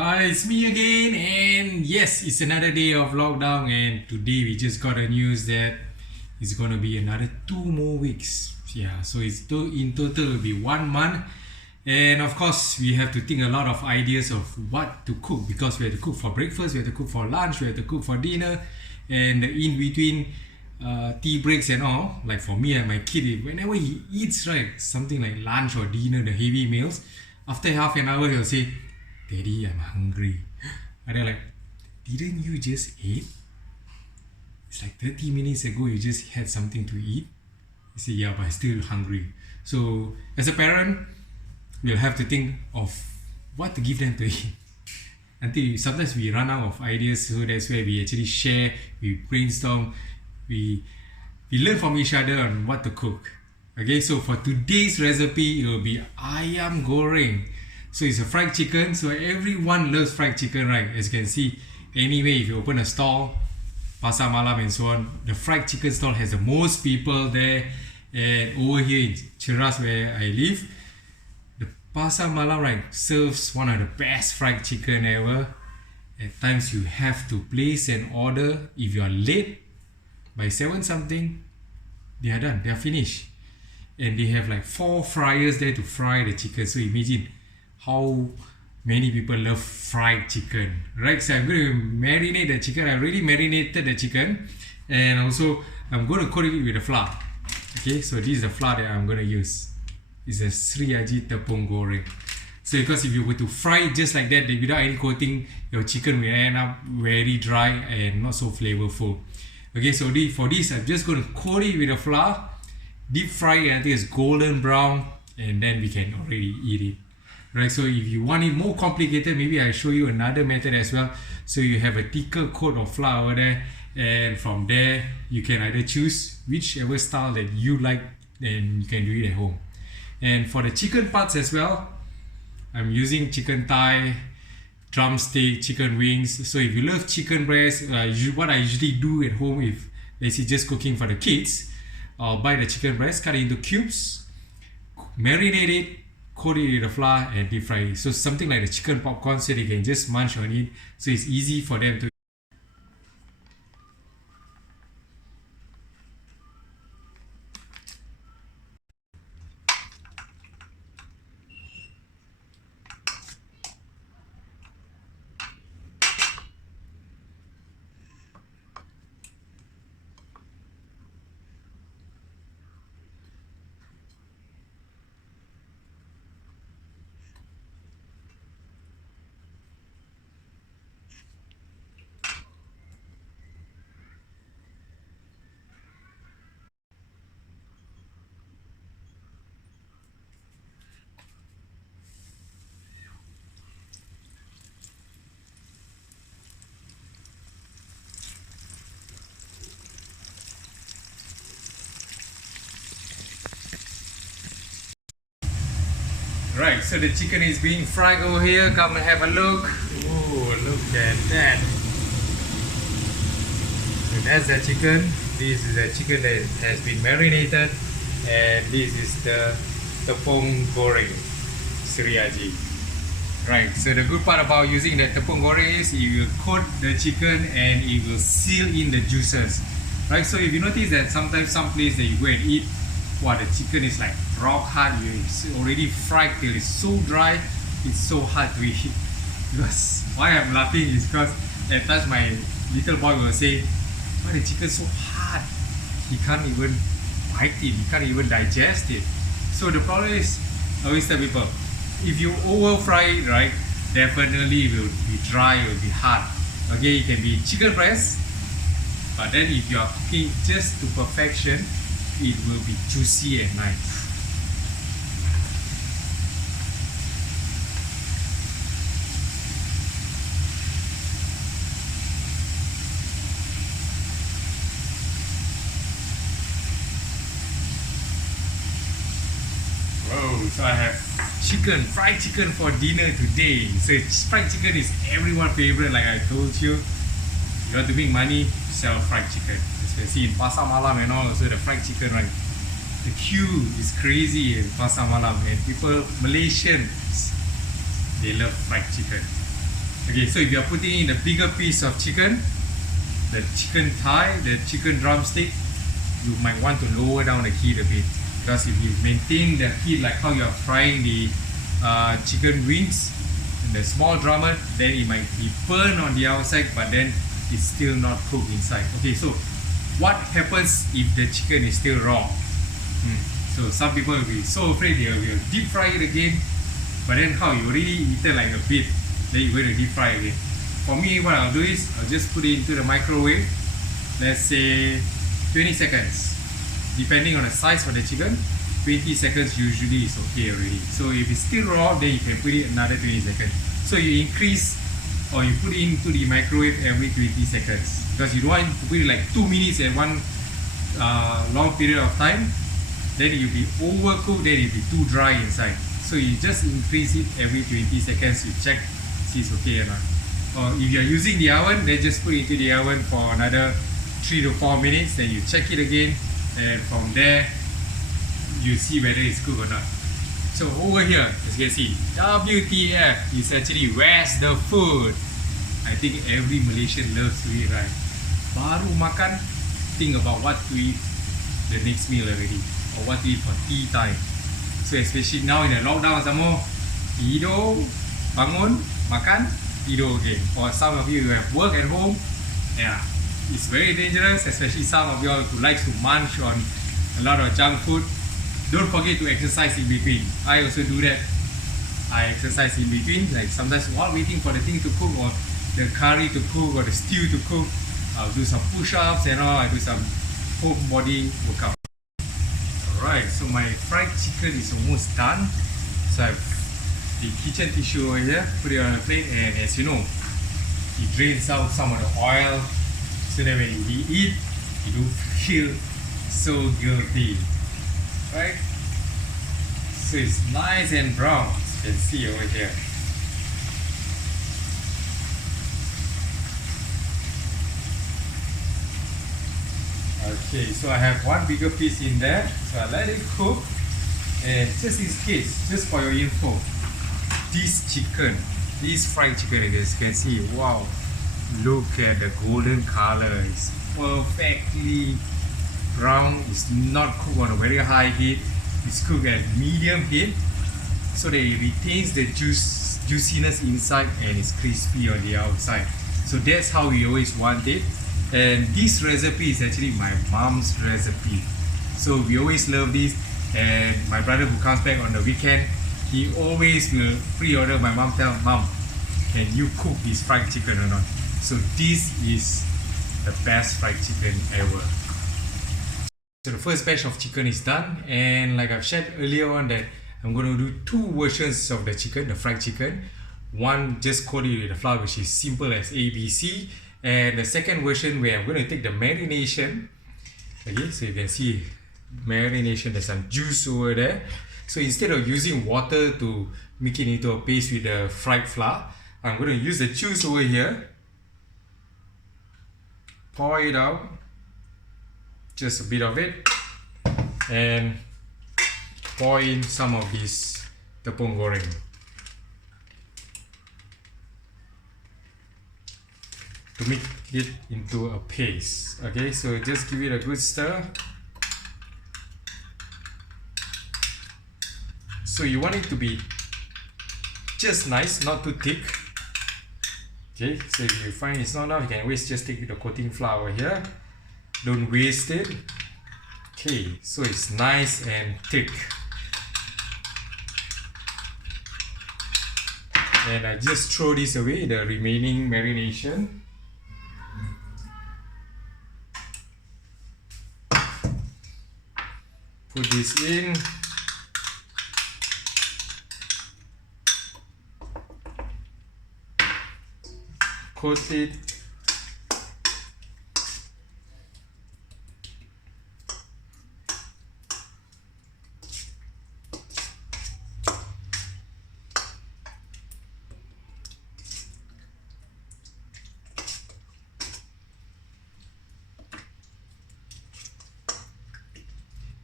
It's me again, and yes, it's another day of lockdown, and today we just got a news that it's gonna be another 2 more weeks. Yeah, so in total it'll be 1 month, and of course we have to think a lot of ideas of what to cook because we have to cook for breakfast, we have to cook for lunch, we have to cook for dinner, and the in between tea breaks and all. Like for me and my kid, whenever he eats right something like lunch or dinner, the heavy meals, after half an hour he'll say, "Daddy, I'm hungry." And they're like, "Didn't you just eat? It's like 30 minutes ago you just had something to eat." I say, "Yeah, but I'm still hungry." So as a parent, we'll have to think of what to give them to eat. Until sometimes we run out of ideas, so that's where we actually share, we brainstorm, we learn from each other on what to cook. Okay, so for today's recipe, it will be ayam goreng. So it's a fried chicken. So everyone loves fried chicken, right? As you can see, anyway, if you open a stall, Pasar Malam and so on, the fried chicken stall has the most people there. And over here in Cheras, where I live, the Pasar Malam, right, serves one of the best fried chicken ever. At times you have to place an order. If you are late by 7 something, they are done, they are finished. And they have like 4 fryers there to fry the chicken. So imagine how many people love fried chicken, right? So I'm going to marinate the chicken. I already marinated the chicken, and also I'm going to coat it with the flour. Okay, so this is the flour that I'm going to use. It's a Seri Aji tepung goreng. So because if you were to fry it just like that, without any coating, your chicken will end up very dry and not so flavorful. Okay, so for this, I'm just going to coat it with the flour, deep fry it until it's golden brown, and then we can already eat it. Right, so if you want it more complicated, maybe I'll show you another method as well. So you have a thicker coat of flour over there, and from there you can either choose whichever style that you like, and you can do it at home. And for the chicken parts as well, I'm using chicken thigh, drumstick, chicken wings. So if you love chicken breast, what I usually do at home, if let's say just cooking for the kids, I'll buy the chicken breast, cut it into cubes, marinate it, coat it with the flour, and deep fry it. So something like the chicken popcorn, so they can just munch on it, so it's easy for them to. Right, so the chicken is being fried over here. Come and have a look. Oh, look at that. So that's the chicken. This is the chicken that has been marinated. And this is the tepung goreng, Seri Aji. Right, so the good part about using the tepung goreng is it will coat the chicken and it will seal in the juices. Right, so if you notice that sometimes some place that you go and eat, the chicken is like rock hard. It's already fried till it's so dry, it's so hard to eat. Because why I'm laughing is because at times my little boy will say, "Why the chicken so hard? He can't even bite it, he can't even digest it." So the problem is, I always tell people, if you over fry it, right, definitely it will be dry, it will be hard. Okay, it can be chicken breast, but then if you are cooking just to perfection, it will be juicy and nice. Whoa, so I have fried chicken for dinner today. So fried chicken is everyone's favorite, like I told you. You want to make money, sell fried chicken. Especially in Pasar Malam and all, also the fried chicken, right? The queue is crazy in Pasar Malam, and people, Malaysians, they love fried chicken. Okay, so if you are putting in a bigger piece of chicken, the chicken thigh, the chicken drumstick, you might want to lower down the heat a bit, because if you maintain the heat like how you are frying the chicken wings in the small drummer, then it might be burned on the outside, but then it's still not cooked inside. Okay, so what happens if the chicken is still raw? So some people will be so afraid they will deep fry it again, but then how, you already eaten like a bit, then you're going to deep fry again. For me, what I'll do is I'll just put it into the microwave, let's say 20 seconds, depending on the size of the chicken. 20 seconds usually is okay already. So if it's still raw, then you can put it another 20 seconds. So you increase, or you put it into the microwave every 20 seconds, because you don't want to put it like 2 minutes at one long period of time, then you'll be overcooked, then it'll be too dry inside. So you just increase it every 20 seconds, you check, see it's okay or not. Or if you're using the oven, then just put it into the oven for another 3 to 4 minutes, then you check it again, and from there you see whether it's cooked or not. So over here, as you can see, WTF is actually where's the food. I think every Malaysian loves to eat, right? Baru makan, think about what to eat the next meal already, or what to eat for tea time. So especially now in the lockdown some more, tidur, bangun, makan, tidur again. For some of you who have work at home, yeah, it's very dangerous, especially some of you all who like to munch on a lot of junk food. Don't forget to exercise in between. I also do that. I exercise in between, like sometimes while waiting for the thing to cook, or the curry to cook, or the stew to cook, I'll do some push-ups and all. I do some whole body workout. Alright, so my fried chicken is almost done. So I've the kitchen tissue over here, put it on a plate, and as you know, it drains out some of the oil, so that when you eat, you don't feel so guilty, right? So it's nice and brown, as you can see over here. Okay, so I have one bigger piece in there, so I let it cook. And just in case, just for your info, this chicken, this fried chicken, as you can see, wow, look at the golden color. It's perfectly brown. It's not cooked on a very high heat. It's cooked at medium heat, so that it retains the juiciness inside and it's crispy on the outside. So that's how we always want it. And this recipe is actually my mom's recipe, so we always love this. And my brother who comes back on the weekend, he always will pre-order. My mom tells, "Mom, can you cook this fried chicken or not?" So this is the best fried chicken ever. So the first batch of chicken is done, and like I've shared earlier on, that I'm going to do two versions of the chicken, the fried chicken. One just coated with the flour, which is simple as ABC, and the second version where I'm going to take the marination. Okay, so you can see marination, there's some juice over there. So instead of using water to make it into a paste with the fried flour, I'm going to use the juice over here, pour it out, just a bit of it, and pour in some of this tepung goreng. To make it into a paste. Okay, so just give it a good stir. So you want it to be just nice, not too thick. Okay, so if you find it's not enough, you can always just take the coating flour here. Don't waste it. Okay, so it's nice and thick. And I just throw this away, the remaining marination. Put this in. Coat it.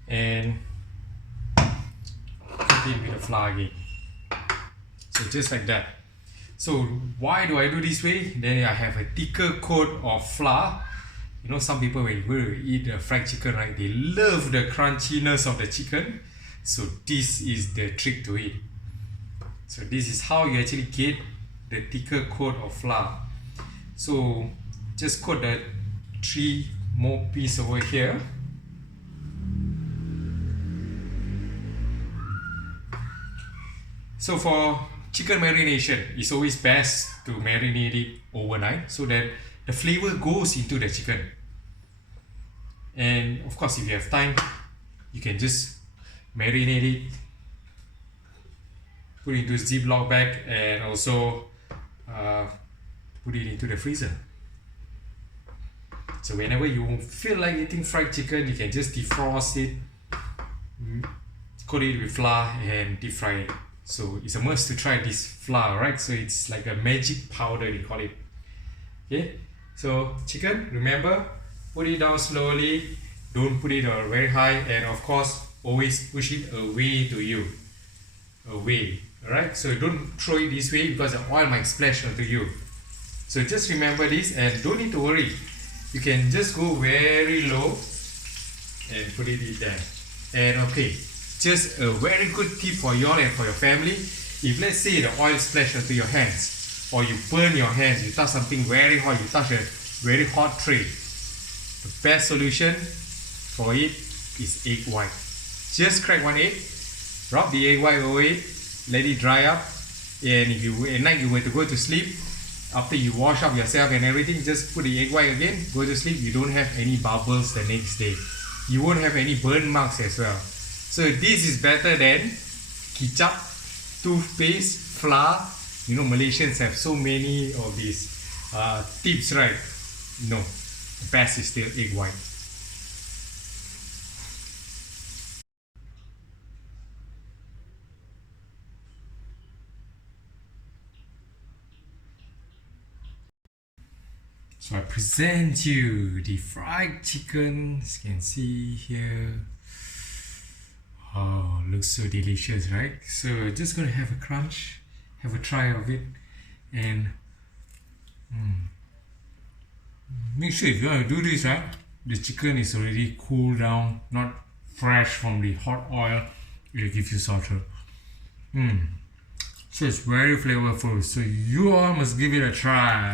And coat it with the flour again. So just like that. So why do I do this way? Then I have a thicker coat of flour. You know, some people when you go to eat fried chicken, right, they love the crunchiness of the chicken. So this is the trick to it. So this is how you actually get the thicker coat of flour. So just coat the 3 more pieces over here. So for chicken marination, it's always best to marinate it overnight so that the flavor goes into the chicken. And of course, if you have time, you can just marinate it, put it into a Ziploc bag, and also put it into the freezer. So whenever you feel like eating fried chicken, you can just defrost it, coat it with flour, and deep fry it. So it's a must to try this flour, right? So it's like a magic powder, they call it. Okay, so chicken, remember, put it down slowly, don't put it very high, and of course always push it away to you, away. Alright, so don't throw it this way because the oil might splash onto you. So just remember this and don't need to worry. You can just go very low and put it in there. And okay, just a very good tip for you all and for your family. If let's say the oil splash onto your hands, or you burn your hands, you touch something very hot, you touch a very hot tray, the best solution for it is egg white. Just crack 1 egg, rub the egg white over it, let it dry up, and if you at night you were to go to sleep, after you wash up yourself and everything, just put the egg white again, go to sleep, you don't have any bubbles the next day. You won't have any burn marks as well. So this is better than ketchup, toothpaste, flour. You know, Malaysians have so many of these tips, right? No, the best is still egg white. So I present you the fried chicken, as you can see here. Oh, looks so delicious, right? So just gonna have a crunch, have a try of it, and make sure if you want to do this, right, the chicken is already cooled down, not fresh from the hot oil. It'll give you softer. So it's very flavorful. So you all must give it a try.